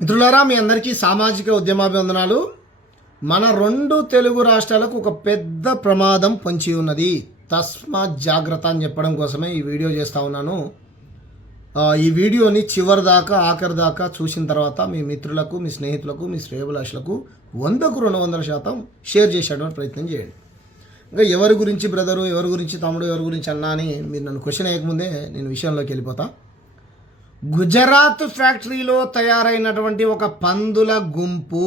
మిత్రులారా, మీ అందరికీ సామాజిక ఉద్యమాభివందనాలు. మన రెండు తెలుగు రాష్ట్రాలకు ఒక పెద్ద ప్రమాదం పొంచి ఉన్నది. తస్మాత్ జాగ్రత్త అని చెప్పడం కోసమే ఈ వీడియో చేస్తూ ఉన్నాను. ఈ వీడియోని చివరి దాకా ఆఖరి దాకా చూసిన తర్వాత మీ మిత్రులకు, మీ స్నేహితులకు, మీ శ్రేయోభిలాషులకు 100కు 200% షేర్ చేసేటువంటి ప్రయత్నం చేయండి. ఇంకా ఎవరి గురించి బ్రదరు, ఎవరి గురించి తమ్ముడు, ఎవరి గురించి అన్నా అని మీరు నన్ను క్వశ్చన్ వేయకముందే నేను విషయంలోకి వెళ్ళిపోతా. గుజరాత్ ఫ్యాక్టరీలో తయారైనటువంటి ఒక పందుల గుంపు,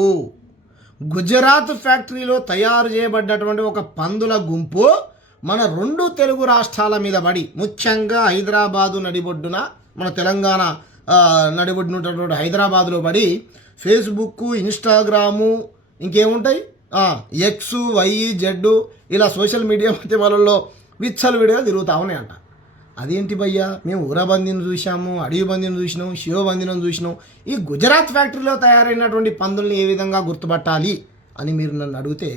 గుజరాత్ ఫ్యాక్టరీలో తయారు చేయబడ్డటువంటి ఒక పందుల గుంపు మన రెండు తెలుగు రాష్ట్రాల మీద పడి, ముఖ్యంగా హైదరాబాదు నడిబొడ్డున, మన తెలంగాణ నడిబొడ్డునటువంటి హైదరాబాదులో పడి ఫేస్బుక్, ఇన్స్టాగ్రాము, ఇంకేముంటాయి ఎక్స్, వై, జెడ్ ఇలా సోషల్ మీడియా మాధ్యమాలలో విచ్చలు విడిగా తిరుగుతూ ఉన్నాయంట. అదేంటి భయ్యా, మేము ఊరబందిని చూసాము, అడవి బందిని చూసినాం, శివబందిని చూసినాం. ఈ గుజరాత్ ఫ్యాక్టరీలో తయారైనటువంటి పందుల్ని ఏ విధంగా గుర్తుపట్టాలి అని మీరు నన్ను అడిగితే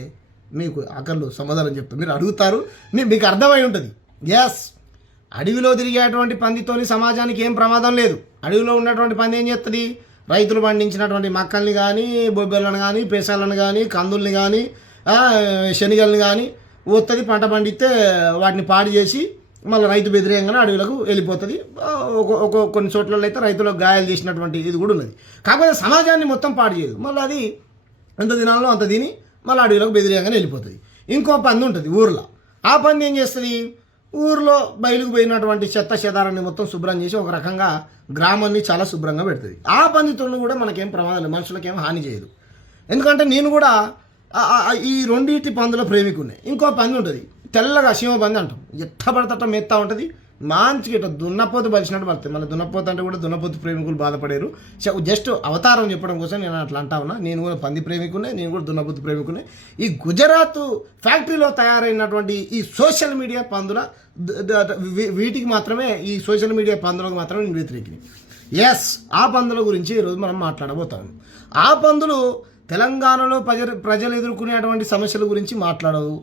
మీకు ఆకర్లు సమాధానం చెప్తాను. మీరు అడుగుతారు, మీకు అర్థమై ఉంటుంది. ఎస్, అడవిలో తిరిగేటువంటి పందితోని సమాజానికి ఏం ప్రమాదం లేదు. అడవిలో ఉన్నటువంటి పంది ఏం చేస్తుంది? రైతులు పండించినటువంటి మక్కల్ని కానీ, బొబ్బెలను కానీ, పెసలను కానీ, కందుల్ని కానీ, శనగల్ని కానీ వస్తుంది, పంట పండిస్తే వాటిని పాడు చేసి మళ్ళీ రైతు బెదిరేయంగానే అడవులకు వెళ్ళిపోతుంది. కొన్ని చోట్ల అయితే రైతులకు గాయాలు చేసినటువంటి ఇది కూడా ఉన్నది. కాకపోతే సమాజాన్ని మొత్తం పాడు చేయదు. మళ్ళీ అది ఎంత దినాల్లో అంత తిని మళ్ళీ అడవులకు బెదిరేయంగానే వెళ్ళిపోతుంది. ఇంకో పంది ఉంటుంది ఊర్లో. ఆ పంది ఏం చేస్తుంది? ఊర్లో బయలుకు పోయినటువంటి చెత్త చెదారాన్ని మొత్తం శుభ్రం చేసి ఒక రకంగా గ్రామాన్ని చాలా శుభ్రంగా పెడుతుంది. ఆ పందితో కూడా మనకేం ప్రమాదం లేదు, మనుషులకేం హాని చేయదు. ఎందుకంటే నేను కూడా ఈ రెండింటి పందుల ప్రేమికున్నాయి. ఇంకో పంది ఉంటుంది తెల్లగా, శివబంది అంటాం, ఎట్ట పడతట మెత్తా ఉంటుంది, మంచిగా ఇట్లా దున్నపోతు బలిసినట్టు పడుతుంది. మళ్ళీ దున్నపోతు అంటే కూడా దున్నపోతు ప్రేమికులు బాధపడారు. జస్ట్ అవతారం చెప్పడం కోసం నేను అట్లా అంటా ఉన్నా. నేను కూడా పంది ప్రేమికునే, నేను కూడా దున్నపోతు ప్రేమికునే. ఈ గుజరాత్ ఫ్యాక్టరీలో తయారైనటువంటి ఈ సోషల్ మీడియా పందుల వీటికి మాత్రమే, ఈ సోషల్ మీడియా పందులకు మాత్రమే నేను వ్యతిరేకిని. ఎస్, ఆ పందుల గురించి ఈరోజు మనం మాట్లాడబోతాం. ఆ పందులు తెలంగాణలో ప్రజలు ఎదుర్కొనేటువంటి సమస్యల గురించి మాట్లాడవు.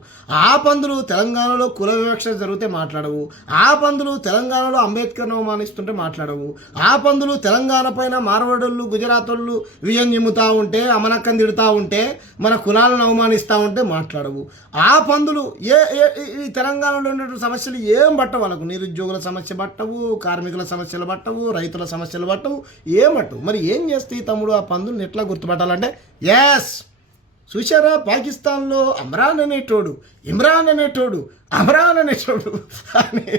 ఆ పందులు తెలంగాణలో కుల వివక్ష జరిగితే మాట్లాడవు. ఆ పందులు తెలంగాణలో అంబేద్కర్ను అవమానిస్తుంటే మాట్లాడవు. ఆ పందులు తెలంగాణ పైన మార్వాడోళ్ళు, గుజరాతోళ్ళు విజయం చెమ్ముతూ ఉంటే, అమనక్కని తిడుతూ ఉంటే, మన కులాలను అవమానిస్తూ ఉంటే మాట్లాడవు. ఆ పందులు ఈ తెలంగాణలో ఉన్నటువంటి సమస్యలు ఏం పట్టవు. వాళ్ళకు నిరుద్యోగుల సమస్య పట్టవు, కార్మికుల సమస్యలు పట్టవు, రైతుల సమస్యలు పట్టవు, ఏం పట్టవు. మరి ఏం చేస్తే తమ్ముడు ఆ పందుల్ని ఎట్లా గుర్తుపట్టాలంటే, ఎస్, చూసారా, పాకిస్తాన్లో ఇమ్రాన్ అనేటోడు అని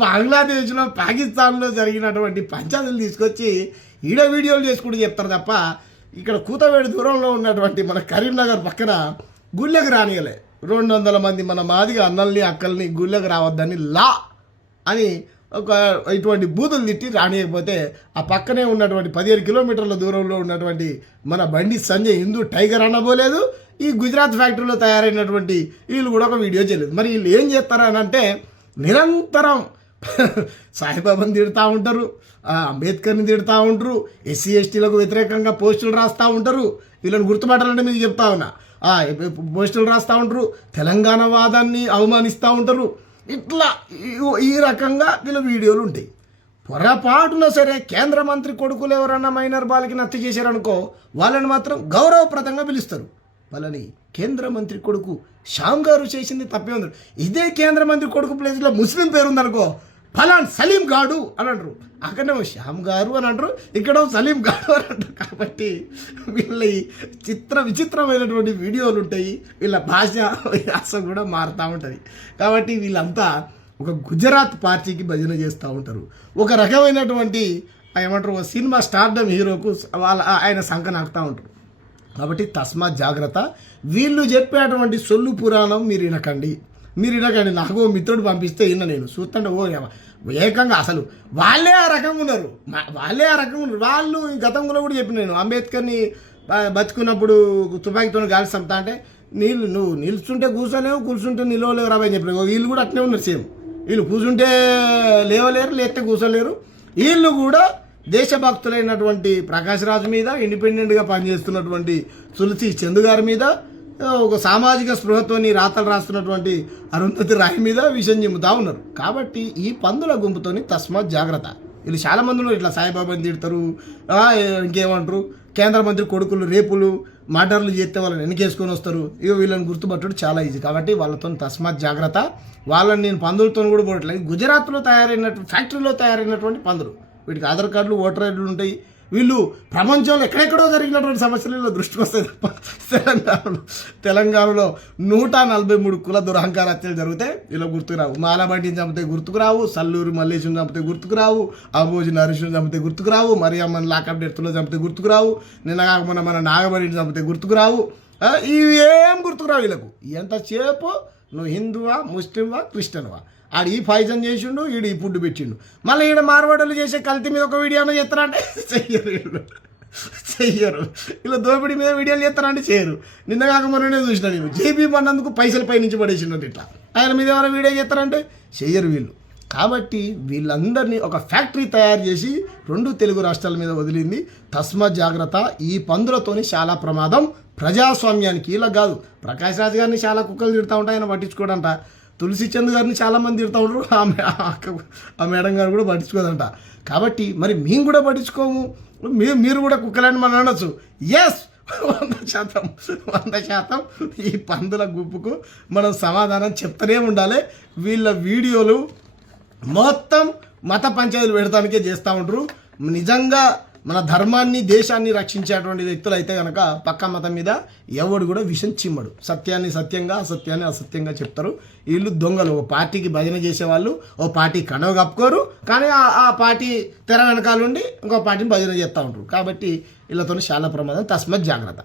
బంగ్లాదేశ్లో, పాకిస్తాన్లో జరిగినటువంటి పంచాయతీలు తీసుకొచ్చి ఈడ వీడియోలు చేసుకుంటూ చెప్తారు తప్ప, ఇక్కడ కూతవేడి దూరంలో ఉన్నటువంటి మన కరీంనగర్ పక్కన గుళ్ళకి రానియలే. 200 మంది మన మాదిగా అన్నల్ని అక్కల్ని గుళ్ళకి రావద్దని లా అని ఒక ఇటువంటి బూతులు తిట్టి రానియకపోతే, ఆ పక్కనే ఉన్నటువంటి 15 కిలోమీటర్ల దూరంలో ఉన్నటువంటి మన బండి సంజయ్ హిందూ టైగర్ అనబోలేదు. ఈ గుజరాత్ ఫ్యాక్టరీలో తయారైనటువంటి వీళ్ళు కూడా ఒక వీడియో చేయలేదు. మరి వీళ్ళు ఏం చేస్తారని అంటే, నిరంతరం సాయిబాబాని తిడుతూ ఉంటారు, అంబేద్కర్ని తిడుతూ ఉంటారు, ఎస్సీ ఎస్టీలకు వ్యతిరేకంగా పోస్టులు రాస్తూ ఉంటారు. వీళ్ళని గుర్తుపట్టాలంటే మీకు చెప్తా ఉన్నా, పోస్టులు రాస్తూ ఉంటారు, తెలంగాణ వాదాన్ని అవమానిస్తూ ఉంటారు. ఇట్లా ఈ రకంగా వీళ్ళ వీడియోలు ఉంటాయి. పొరపాటున సరే కేంద్ర మంత్రి కొడుకులు ఎవరన్నా మైనర్ బాలికని హత్య చేశారనుకో, వాళ్ళని మాత్రం గౌరవప్రదంగా పిలుస్తారు. వాళ్ళని కేంద్ర మంత్రి కొడుకు శ్యామ్ గారు చేసింది తప్పే ఉంది. ఇదే కేంద్ర మంత్రి కొడుకు ప్లేస్లో ముస్లిం పేరు ఉందనుకో, ఫలాన్ సలీం గాడు అని అంటారు. అక్కడేమో శ్యామ్ గారు అని అంటారు, ఇక్కడ సలీం గాడు అని అంటారు. కాబట్టి వీళ్ళ విచిత్రమైనటువంటి వీడియోలు ఉంటాయి. వీళ్ళ భాష కూడా మారుతూ ఉంటుంది. కాబట్టి వీళ్ళంతా ఒక గుజరాత్ పార్టీకి భజన చేస్తూ ఉంటారు. ఒక రకమైనటువంటి ఏమంటారు, ఒక సినిమా స్టార్డమ్ హీరోకు ఆయన సంఖ నాకుతూ ఉంటారు. కాబట్టి తస్మాత్ జాగ్రత్త. వీళ్ళు చెప్పేటువంటి సొల్లు పురాణం మీరు వినకండి. నాకు మిత్రుడు పంపిస్తే నేను చూస్తుంటే ఏకంగా అసలు వాళ్ళే ఆ రకంగా ఉన్నారు. వాళ్ళు గతంలో కూడా చెప్పిన, నేను అంబేద్కర్ని బతుకున్నప్పుడు తుపాకీతో గాలి చంపుతా అంటే, నువ్వు నిల్చుంటే కూర్చోలేవు, కూర్చుంటే నిలవలేవు రాబోయని చెప్పిన. వీళ్ళు కూడా అట్లే ఉన్నారు సేమ్. వీళ్ళు కూర్చుంటే లేవలేరు, లేస్తే కూర్చోలేరు. వీళ్ళు కూడా దేశభక్తులైనటువంటి ప్రకాష్ రాజ్ మీద, ఇండిపెండెంట్గా పనిచేస్తున్నటువంటి తులసి చందు గారి మీద, ఒక సామాజిక స్పృహతోని రాతలు రాస్తున్నటువంటి అరుంధతి రాయ్ మీద విషయం చెబుతా ఉన్నారు. కాబట్టి ఈ పందుల గుంపుతోని తస్మాత్ జాగ్రత్త. వీళ్ళు చాలా మంది ఉన్నారు ఇట్లా సాయిబాబాని తిడతారు, ఇంకేమంటారు కేంద్ర మంత్రి కొడుకులు రేపులు మర్డర్లు చేస్తే వాళ్ళని వెనకేసుకొని వస్తారు. ఇక వీళ్ళని గుర్తుపట్టడం చాలా ఈజీ. కాబట్టి వాళ్ళతో తస్మాత్ జాగ్రత్త. వాళ్ళని నేను పందులతో కూడా పోవట్లేదు. గుజరాత్లో తయారైనటువంటి ఫ్యాక్టరీలో తయారైనటువంటి పందులు, వీటికి ఆధార్ కార్డులు ఓటర్ ఐడీలు ఉంటాయి. వీళ్ళు ప్రపంచంలో ఎక్కడెక్కడో జరిగినటువంటి సమస్యలలో దృష్టికి వస్తాయి తప్ప తెలంగాణలో 143 కుల దురహంకార హత్యలు జరిగితే వీళ్ళు గుర్తుకురావు. మాలబంటిని చంపితే గుర్తుకురావు, సల్లూరు మల్లేశం చంపితే గుర్తుకురావు, అబోజి నరేష్ను చంపితే గుర్తుకురావు, మరియమ్మని లాకప్ డెత్తులో చంపితే గుర్తుకురావు, నిన్న కాకపోయినా మన నాగమణిని చంపితే గుర్తుకురావు. ఇవి ఏం గుర్తుకురావు వీళ్ళకు. ఎంతసేపు నువ్వు హిందువా ముస్లింవా క్రిస్టియన్వా, ఆడు ఈ పాయిజన్ చేసిండు, ఈడు ఈ ఫుడ్ పెట్టిండు. మళ్ళీ ఈడ మార్వాడలు చేసే కల్తీ మీద ఒక వీడియో చేస్తారంటే చెయ్యరు. ఇలా దోపిడీ మీద వీడియోలు చేస్తారంటే చేయరు. నిన్న కాక మొన్ననే చూసిన నేను జేబీ పన్నందుకు పైసలు పైనుంచి పడేసిండు ఇట్లా. ఆయన మీద ఎవరైనా వీడియో చేస్తారంటే చెయ్యరు వీళ్ళు. కాబట్టి వీళ్ళందరినీ ఒక ఫ్యాక్టరీ తయారు చేసి 2 తెలుగు రాష్ట్రాల మీద వదిలింది. తస్మాత్ జాగ్రత్త. ఈ పందులతోని చాలా ప్రమాదం ప్రజాస్వామ్యానికి. ఇలా కాదు, ప్రకాష్ రాజ్ గారిని చాలా కుక్కలు తిడతా ఉంటాయి, ఆయన పట్టించుకోడంట. తులసి చంద్ గారిని చాలామంది తిడతా ఉంటారు, ఆ మేడం గారు కూడా పట్టించుకోదంట. కాబట్టి మరి మేము కూడా పట్టించుకోము, మీరు కూడా కుక్కలని మనం అనొచ్చు. ఎస్, 100% ఈ పందుల గుంపుకు మనం సమాధానం చెప్తూనే ఉండాలి. వీళ్ళ వీడియోలు మొత్తం మత పంచాయతీలు పెడతానికే చేస్తూ ఉంటారు. నిజంగా మన ధర్మాన్ని దేశాన్ని రక్షించేటువంటి వ్యక్తులు అయితే కనుక పక్క మతం మీద ఎవడు కూడా విషం చిమ్మడు. సత్యాన్ని సత్యంగా అసత్యాన్ని అసత్యంగా చెప్తారు. వీళ్ళు దొంగలు. ఓ పార్టీకి భజన చేసేవాళ్ళు ఓ పార్టీ కండవ కప్పుకోరు, కానీ ఆ పార్టీ తెర వెనకాల ఉండి ఇంకో పార్టీని భజన చేస్తూ ఉంటారు. కాబట్టి వీళ్ళతో చాలా ప్రమాదం. తస్మాత్ జాగ్రత్త.